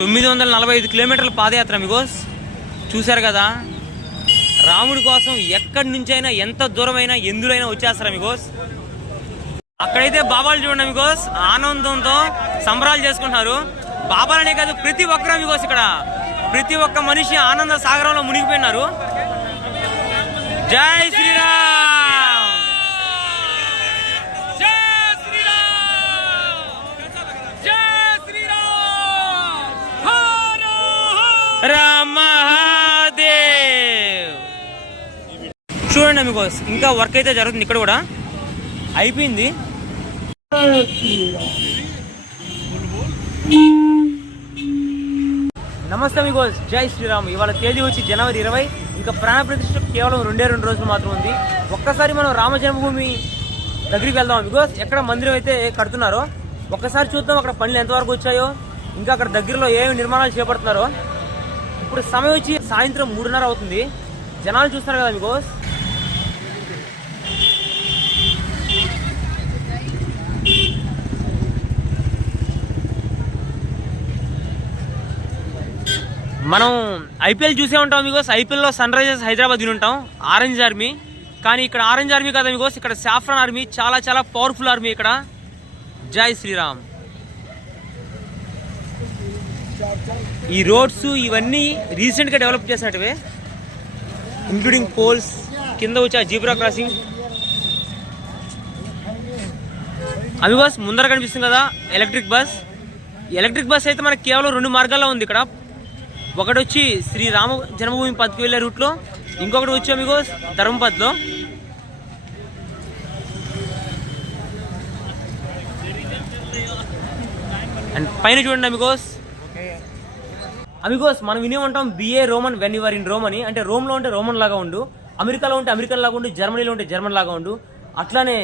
తొమ్మిది వందల నలభై ఐదు కిలోమీటర్ల పాదయాత్ర మీకోస్ చూశారు కదా? రాముడి కోసం ఎక్కడి నుంచైనా ఎంత దూరమైనా ఎందులైనా వచ్చేస్తారా మీకోస్ అక్కడైతే బాబాలు చూడండి మిగోస్ ఆనందంతో సంబరాలు చేసుకుంటున్నారు. బాబాలనే కాదు ప్రతి ఒక్కరు మీకోస్ ఇక్కడ. ప్రతి ఒక్క మనిషి ఆనంద సాగరంలో మునిగిపోయినారు. జై శ్రీరామ్! హర చూడండి మీకు ఇంకా వర్క్ అయితే జరుగుతుంది ఇక్కడ కూడా. అయిపోయింది. నమస్తే మీకు జై శ్రీరామ్. ఇవాళ తేదీ వచ్చి జనవరి ఇరవై. ఇంకా ప్రాణ ప్రతిష్ట కేవలం రెండే రెండు రోజులు మాత్రం ఉంది. ఒక్కసారి మనం రామ జన్మభూమి దగ్గరికి వెళ్దాం. బికాస్ ఎక్కడ మందిరం అయితే కడుతున్నారో ఒక్కసారి చూద్దాం అక్కడ పనులు ఎంతవరకు వచ్చాయో ఇంకా అక్కడ దగ్గరలో ఏమి నిర్మాణాలు చేపడుతున్నారో. ఇప్పుడు సమయం వచ్చి సాయంత్రం మూడున్నర అవుతుంది. జనాలు చూస్తున్నారు కదా బికాస్ మనం ఐపీఎల్ చూసే ఉంటాం మీకోస్ ఐపీఎల్లో సన్ రైజర్స్ హైదరాబాద్ విని ఉంటాం. Orange army. కానీ ఇక్కడ ఆరెంజ్ ఆర్మీ కదా మీకోస్ ఇక్కడ సాఫ్రాన్ ఆర్మీ. చాలా చాలా పవర్ఫుల్ ఆర్మీ ఇక్కడ. జై శ్రీరామ్. ఈ రోడ్స్ ఇవన్నీ రీసెంట్గా డెవలప్ చేసినట్టువే. ఇంక్లూడింగ్ పోల్స్ కింద వచ్చి ఆ జీబ్రా క్రాసింగ్ అవి బస్ ముందర కనిపిస్తుంది కదా ఎలక్ట్రిక్ బస్ ఎలక్ట్రిక్ బస్ అయితే మనకి కేవలం రెండు మార్గాల్లో ఉంది ఇక్కడ. ఒకటి వచ్చి శ్రీరామ జన్మభూమి పద్కి వెళ్ళే రూట్లో ఇంకొకటి వచ్చి మీకు ధర్మపద్లో అండ్ పైన చూడండి అమిగోస్. అమిగోస్ మనం వినే ఉంటాం be a Roman when you're in Rome అని. అంటే రోమ్లో ఉంటే రోమన్ లాగా ఉండు అమెరికాలో ఉంటే అమెరికన్ లాగా ఉండు జర్మనీలో ఉంటే జర్మన్ లాగా ఉండు. అట్లానే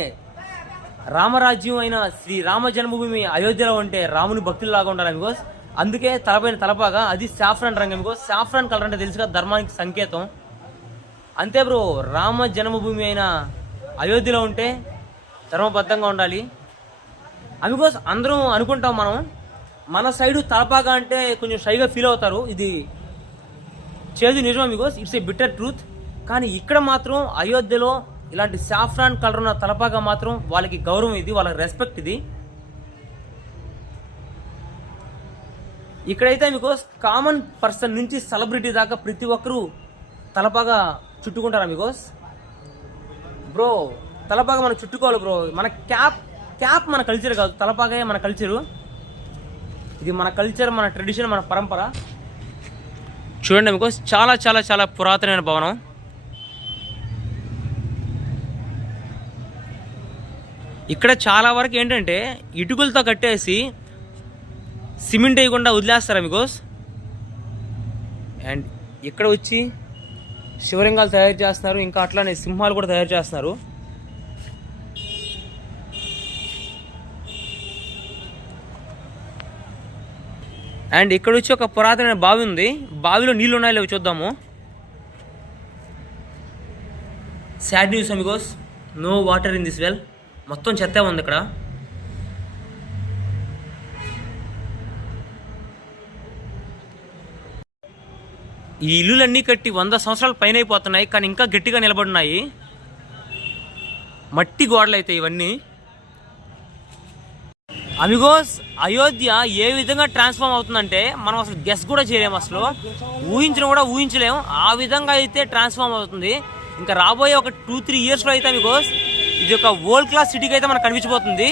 రామరాజ్యం అయిన శ్రీ రామ జన్మభూమి అయోధ్యలో ఉంటే రాముని భక్తుల్లాగా ఉండాలి అమిగోస్. అందుకే తలపైన తలపాగా అది సాఫ్రాన్ రంగు అమిగోస్. సాఫ్రాన్ కలర్ అంటే తెలుసు ధర్మానికి సంకేతం. అంతే బ్రో రామ జన్మభూమి అయిన అయోధ్యలో ఉంటే ధర్మబద్ధంగా ఉండాలి. అమిగోస్ అందరం అనుకుంటాం మనం మన సైడు తలపాగా అంటే కొంచెం షైగా ఫీల్ అవుతారు. ఇది చేదు నిజమే because it's a bitter truth కానీ ఇక్కడ మాత్రం అయోధ్యలో ఇలాంటి సాఫ్రాన్ కలర్ ఉన్న తలపాగా మాత్రం వాళ్ళకి గౌరవం ఇది వాళ్ళకి రెస్పెక్ట్ ఇది. ఇక్కడైతే మీకు కామన్ పర్సన్ నుంచి సెలబ్రిటీ దాకా ప్రతి ఒక్కరూ తలపాగా చుట్టుకుంటారా మీకోస్ బ్రో తలపాగా మనం చుట్టుకోవాలి బ్రో మన క్యాప్ క్యాప్ మన కల్చర్ కాదు తలపాగే మన కల్చరు ఇది మన కల్చర్ మన ట్రెడిషన్ మన పరంపర. చూడండి మీకు చాలా చాలా చాలా పురాతనమైన భవనం. ఇక్కడ చాలా వరకు ఏంటంటే ఇటుకలతో కట్టేసి సిమెంట్ వేయకుండా వదిలేస్తారా మీకోస్ అండ్ ఇక్కడ వచ్చి శివలింగాలు తయారు చేస్తున్నారు ఇంకా అట్లానే సింహాలు కూడా తయారు చేస్తున్నారు. అండ్ ఇక్కడ వచ్చి ఒక పురాతనమైన బావి ఉంది. బావిలో నీళ్ళు ఉన్నాయి లేవు చూద్దాము. Sad news amigos no water in this well మొత్తం చెత్త ఉంది ఇక్కడ. ఈ ఇల్లులన్నీ కట్టి వంద సంవత్సరాలు పైన అయిపోతున్నాయి కానీ ఇంకా గట్టిగా నిలబడినాయి మట్టి గోడలు అయితే ఇవన్నీ. అమిగోస్ అయోధ్య ఏ విధంగా ట్రాన్స్ఫార్మ్ అవుతుందంటే మనం అసలు గెస్ కూడా చేయలేము అసలు. ఊహించడం కూడా ఊహించలేము. ఆ విధంగా అయితే ట్రాన్స్ఫార్మ్ అవుతుంది. ఇంకా రాబోయే ఒక టూ త్రీ ఇయర్స్లో అయితే అమిగోస్ ఇది ఒక వరల్డ్ క్లాస్ సిటీకి అయితే మనకు కనిపించబోతుంది.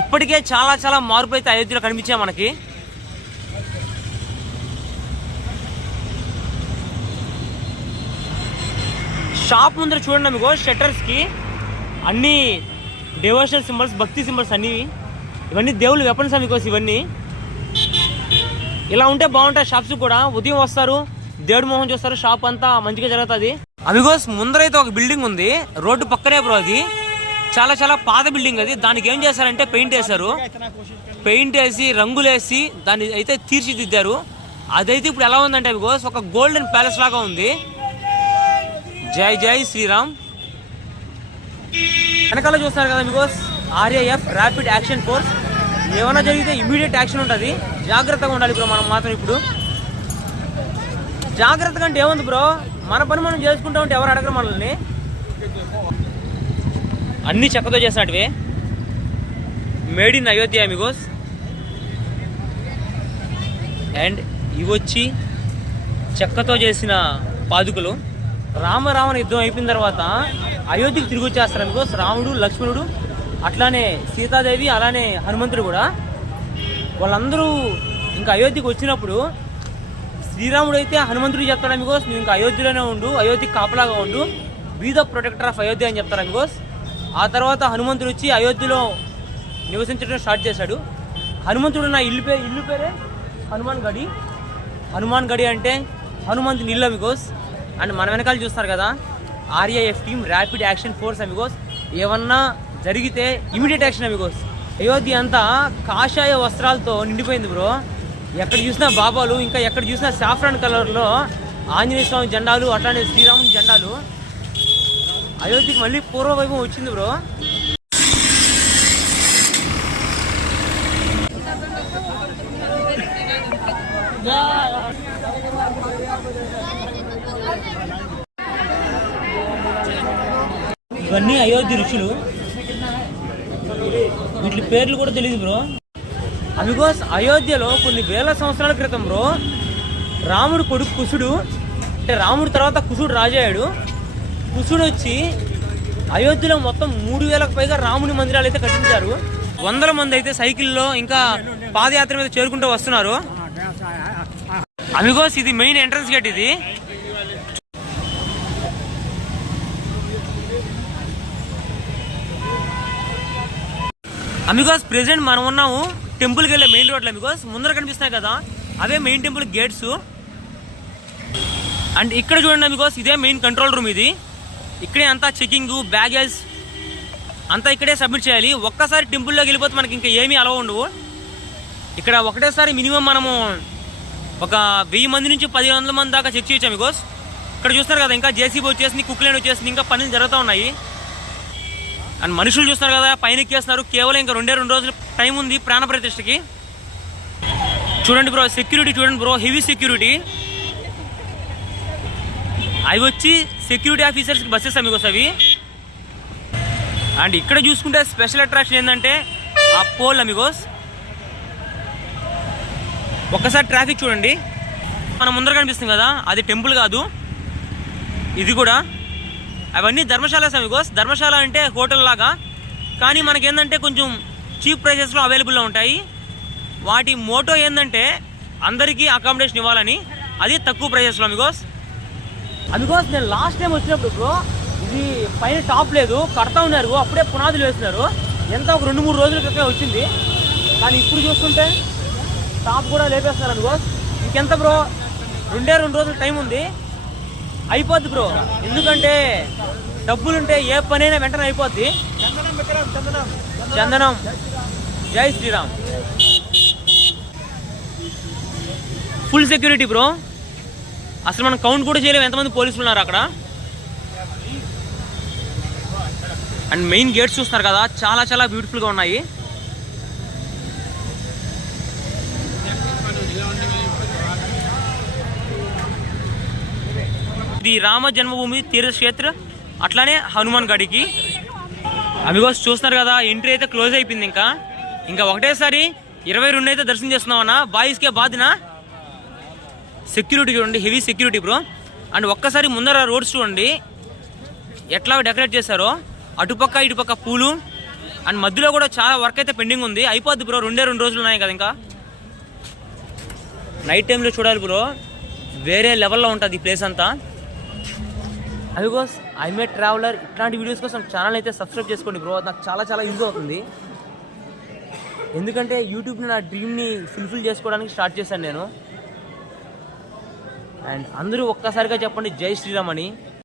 ఇప్పటికే చాలా చాలా మార్పు అయితే అయోధ్యలో కనిపించాయి మనకి. షాప్ ముందర చూడండి మీకు షట్టర్స్కి అన్ని డివోషనల్ సింబల్స్ భక్తి సింబల్స్ అన్ని. ఇవన్నీ దేవుళ్ళు వెపన్స్ మీకోసం ఇవన్నీ. ఇలా ఉంటే బాగుంటాయి షాప్స్ కూడా. ఉదయం వస్తారు దేవుడి మోహన్ చూస్తారు షాప్ అంతా మంచిగా జరుగుతుంది. అవిగోస్ ముందరైతే ఒక బిల్డింగ్ ఉంది. రోడ్డు పక్కనే బ్రో అది. చాలా చాలా పాత బిల్డింగ్ అది. దానికి ఏం చేశారంటే పెయింట్ వేశారు. పెయింట్ వేసి రంగులు వేసి దాన్ని అయితే తీర్చిదిద్దారు. అదైతే ఇప్పుడు ఎలా ఉందంటే అవిగోస్ ఒక గోల్డెన్ ప్యాలెస్ లాగా ఉంది. జై జై శ్రీరామ్. వెనకాల చూస్తారు కదా because RAF rapid action force. ఏమైనా జరిగితే ఇమీడియట్ యాక్షన్ ఉంటుంది. జాగ్రత్తగా ఉండాలి బ్రో మనం మాత్రం ఇప్పుడు. జాగ్రత్తగా అంటే ఏముంది బ్రో? మన పని మనం చేసుకుంటా ఉంటే ఎవరు అడగరు మనల్ని. అన్ని చెక్కతో చేసినట్టువే. Made in Ayodhya amigos and ఇవి వచ్చి చెక్కతో చేసిన పాదుకలు. రామరావణ యుద్ధం అయిపోయిన తర్వాత అయోధ్యకు తిరిగి వచ్చేస్తారు మిగోస్ రాముడు లక్ష్మణుడు అట్లానే సీతాదేవి అలానే హనుమంతుడు కూడా. వాళ్ళందరూ ఇంకా అయోధ్యకి వచ్చినప్పుడు శ్రీరాముడు అయితే హనుమంతుడు చెప్తాడు బికాస్ నువ్వు ఇంకా అయోధ్యలోనే ఉండు అయోధ్యకి కాపలాగా ఉండు be the protector of Ayodhya అని చెప్తాడు బికాస్ ఆ తర్వాత హనుమంతుడు వచ్చి అయోధ్యలో నివసించడం స్టార్ట్ చేశాడు. హనుమంతుడు నా ఇల్లు పేరు ఇల్లు పేరే హనుమాన్ గడి. హనుమాన్ గడి అంటే హనుమంతుని ఇల్లు అమిగోస్. అండ్ మన వెనకాల చూస్తారు కదా RAF team rapid action force amigos. ఏమన్నా జరిగితే ఇమీడియట్ యాక్షన్ అమిగోస్ అయోధ్య అంతా కాషాయ వస్త్రాలతో నిండిపోయింది బ్రో ఎక్కడ చూసినా బాబాలు ఇంకా ఎక్కడ చూసినా సాఫ్రాన్ కలర్లో ఆంజనేయ స్వామి జెండాలు అట్లానే శ్రీరాముని జెండాలు అయోధ్యకి మళ్ళీ పూర్వవైభవం వచ్చింది బ్రో ఇవన్నీ అయోధ్య రుచులు వీటి పేర్లు కూడా తెలియదు బ్రో. అవిగోస్ అయోధ్యలో కొన్ని వేల సంవత్సరాల క్రితం బ్రో రాముడు కొడుకు కుశుడు అంటే రాముడు తర్వాత కుశుడు రాజాయాడు కుశుడు వచ్చి అయోధ్యలో మొత్తం మూడు వేలకు పైగా రాముని మందిరాలు అయితే కట్టించారు. వందల మంది అయితే సైకిల్లో ఇంకా పాదయాత్ర మీద చేరుకుంటూ వస్తున్నారు. అమిగోస్ ఇది మెయిన్ ఎంట్రన్స్ గేట్ ఇది. అమిగోస్ ప్రెసెంట్ మనం ఉన్నాము. టెంపుల్కి వెళ్ళే మెయిన్ రోడ్లో అమిగోస్. ముందర కనిపిస్తున్నాయి కదా అవే మెయిన్ టెంపుల్ గేట్స్. అండ్ ఇక్కడ చూడండి అమిగోస్ ఇదే మెయిన్ కంట్రోల్ రూమ్ ఇది. ఇక్కడే అంతా చెకింగ్ బ్యాగేజ్ అంతా ఇక్కడే సబ్మిట్ చేయాలి. ఒక్కసారి టెంపుల్లోకి వెళ్ళిపోతే మనకి ఇంకా ఏమీ అలవ ఉండవు. ఇక్కడ ఒకటేసారి మినిమం మనము ఒక వెయ్యి మంది నుంచి పదిహేను వందల మంది దాకా చెక్ చేయొచ్చు అమిగోస్. ఇక్కడ చూస్తున్నారు కదా ఇంకా జేసీబీ వచ్చేసింది కుక్లైన్ వచ్చేసింది ఇంకా పనులు జరుగుతూ ఉన్నాయి. అండ్ మనుషులు చూస్తున్నారు కదా పైన ఎక్కేస్తున్నారు. కేవలం ఇంకా రెండే రెండు రోజులు టైం ఉంది ప్రాణ ప్రతిష్టకి. చూడండి బ్రో సెక్యూరిటీ చూడండి బ్రో హెవీ సెక్యూరిటీ. అవి వచ్చి సెక్యూరిటీ ఆఫీసర్స్ బస్సెస్ అమిగోస్ అవి. అండ్ ఇక్కడ చూసుకుంటే స్పెషల్ అట్రాక్షన్ ఏంటంటే ఆ పోల్ అమిగోస్. ఒక్కసారి ట్రాఫిక్ చూడండి. మన ముందర కనిపిస్తుంది కదా అది టెంపుల్ కాదు. ఇది కూడా అవన్నీ ధర్మశాల సమీకోస్ ధర్మశాల అంటే హోటల్ లాగా. కానీ మనకేందంటే కొంచెం చీప్ ప్రైసెస్లో అవైలబుల్లో ఉంటాయి. వాటి మోటో ఏంటంటే అందరికీ అకామిడేషన్ ఇవ్వాలని. అది తక్కువ ప్రైసెస్లో అమిగోస్ అమిగోస్ నేను లాస్ట్ టైం వచ్చినప్పుడు బ్రో ఇది పైన టాప్ లేదు. కడతా ఉన్నారు. అప్పుడే పునాదులు వేస్తున్నారు. ఎంత ఒక రెండు మూడు రోజుల క్రితం వచ్చింది. కానీ ఇప్పుడు చూస్తుంటే టాప్ కూడా లేపేస్తున్నారు అమిగోస్ ఇంకెంత బ్రో? రెండే రెండు రోజులు టైం ఉంది. అయిపోద్ది బ్రో. ఎందుకంటే డబ్బులుంటే ఏ పనైనా వెంటనే అయిపోద్ది. చందనం. జై శ్రీరామ్. ఫుల్ సెక్యూరిటీ బ్రో అసలు మనం కౌంట్ కూడా చేయలేము. ఎంతమంది పోలీసులు ఉన్నారు అక్కడ? అండ్ మెయిన్ గేట్స్ చూస్తున్నారు కదా చాలా చాలా బ్యూటిఫుల్గా ఉన్నాయి. ఇది రామ జన్మభూమి తీర్థక్షేత్ర. అట్లానే హనుమాన్ గడికి. అమిగోస్ చూస్తున్నారు కదా ఎంట్రీ అయితే క్లోజ్ అయిపోయింది ఇంకా. ఇంకా ఒకటేసారి ఇరవై రెండు అయితే దర్శనం చేస్తున్నామన్నా. బాయ్స్కే బాధినా సెక్యూరిటీ చూడండి హెవీ సెక్యూరిటీ బ్రో అండ్ ఒక్కసారి ముందర రోడ్స్ చూడండి. ఎట్లా డెకరేట్ చేశారో. అటుపక్క ఇటుపక్క పూలు. అండ్ మధ్యలో కూడా చాలా వర్క్ అయితే పెండింగ్ ఉంది. అయిపోద్ది బ్రో రెండే రెండు రోజులు ఉన్నాయి కదా ఇంకా. నైట్ టైంలో చూడాలి బ్రో వేరే లెవెల్లో ఉంటుంది ఈ ప్లేస్ అంతా. అవిగోస్ ఐ మే ట్రావెలర్ ఇట్లాంటి వీడియోస్ కోసం ఛానల్ అయితే సబ్స్క్రైబ్ చేసుకోండి బ్రో నాకు చాలా చాలా యూజ్ అవుతుంది. ఎందుకంటే యూట్యూబ్ని నా డ్రీమ్ని ఫుల్ఫిల్ చేసుకోవడానికి స్టార్ట్ చేశాను నేను. అండ్ అందరూ ఒక్కసారిగా చెప్పండి జై శ్రీరామ్ అని.